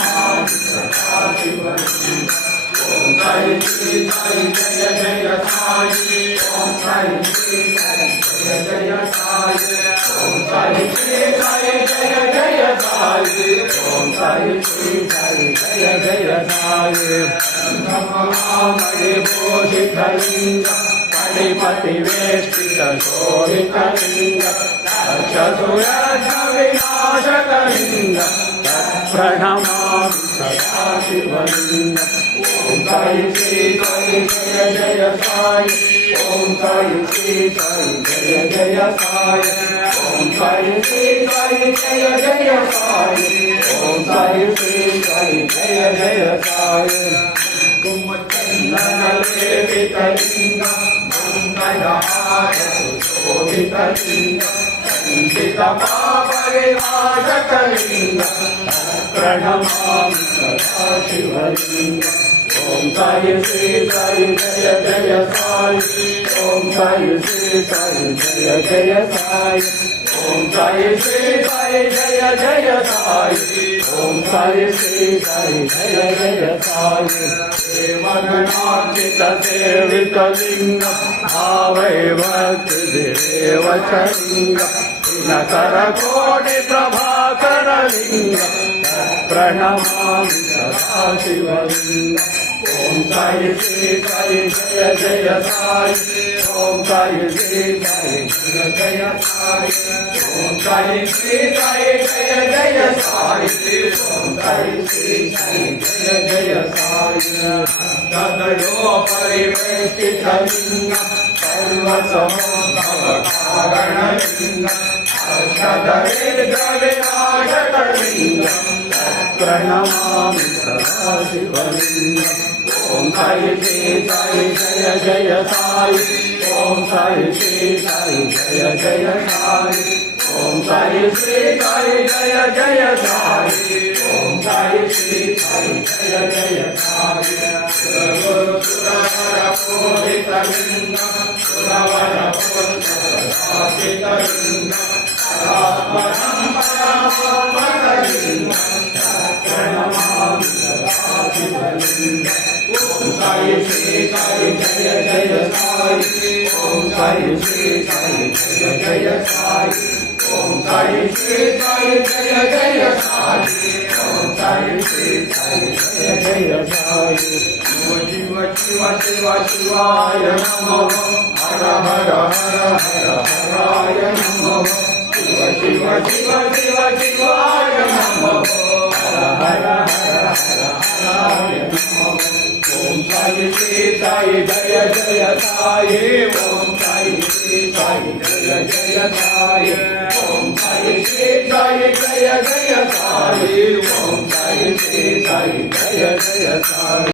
प्रणमामि सदाशिवलिङ्गम् ॐ जय श्री जय जय जय साई ॐ जय श्री जय जय जय साई ॐ जय श्री जय जय जय साई ॐ जय श्री जय जय जय साई महामणिभूषितलिङ्गम् पणिपतिवेष्टितशोभितलिङ्गम् दक्षसुरध्वविनाशकलिङ्गम् प्रणमामि सदाशिवलिङ्गम् ॐ जय श्री जय जय जय साई ॐ जय श्री जय जय जय साई ॐ जय श्री जय जय जय साई ॐ जय श्री जय जय जय साई कुमचन्दनलेपितलिङ्गम् मङ्गलहारसुशोभितलिङ्गम् सञ्चितपापविनाशकलिङ्गम् प्रणमामि सदाशिवलिङ्गम् ॐ जय श्री जय जय जय साई ॐ जय श्री जय जय जय साई ॐ जय श्री जय जय जय साई ॐ जय श्री जय जय जय साई देवगणार्चितसेवितलिङ्गम् भावै भक्तिदेव च लिङ्गम् दिनकरकोटिप्रभाकरलिङ्गम् प्रणमामि सदाशिवलिङ्गम् ॐ जय श्री जय जय जय साई ॐ जय श्री जय जय जय साई ॐ जय श्री जय जय जय साई ॐ जय श्री जय जय जय साई तदयोपरिवेष्टितलिङ्गम् सर्वसमोद्भवकारणलिङ्गम् अष्टदरिद्रविनाशकलिङ्गम् प्रणमामि सदाशिवलिङ्गम् ॐ जय श्री जय जय जय साई ॐ जय श्री जय जय जय साई ॐ जय श्री जय जय जय साई ॐ जय श्री जय जय जय साई सुरवरपूजितलिङ्गम् सुरवरपूजितलिङ्गम् प्रणमामि सदाशिवलिङ्गम् ॐ जय श्री जय जय जय साई ॐ जय श्री जय जय जय साई ॐ जय श्री जय जय जय साई ॐ जय श्री जय जय जय साई शिव शिव शिव शिव शिवाय नमः हर हर हर हर हराय नमः शिव शिव शिव शिव शिवाय नमः हर हर हर हर हराय नमः ॐ जय श्री जय जय जय साई ॐ जय श्री जय जय जय साई ॐ जय श्री जय जय जय साई ॐ जय श्री जय जय जय साई।